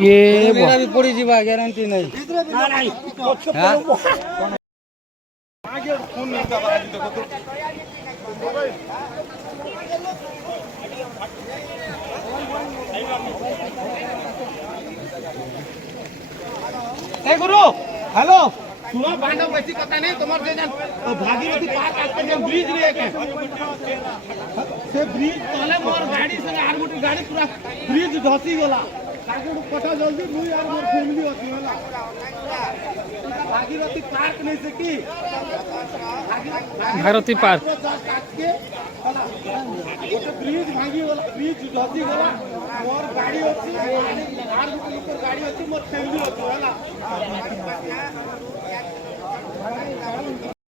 ये मेरा भी पड़ी जीवा गारंटी नहीं गुरु हेलो सुनो बांधो वैसी कथा नहीं तुम्हारे जे भागीरथी पार्क आके जे ब्रिज रे के से ब्रिज तले मोर गाड़ी से आर मोटर गाड़ी पूरा ब्रिज धसी गेला ताके पठा जल्दी मुई यार मोर फैमिली होती होला भागीरथी पार्क नहीं से की भारती पार्क गोटे ब्रिज भागी गेला ब्रिज धसी गेला मोर गाड़ी अछि आर मोटर गाड़ी अछि मोर फैमिली होती होला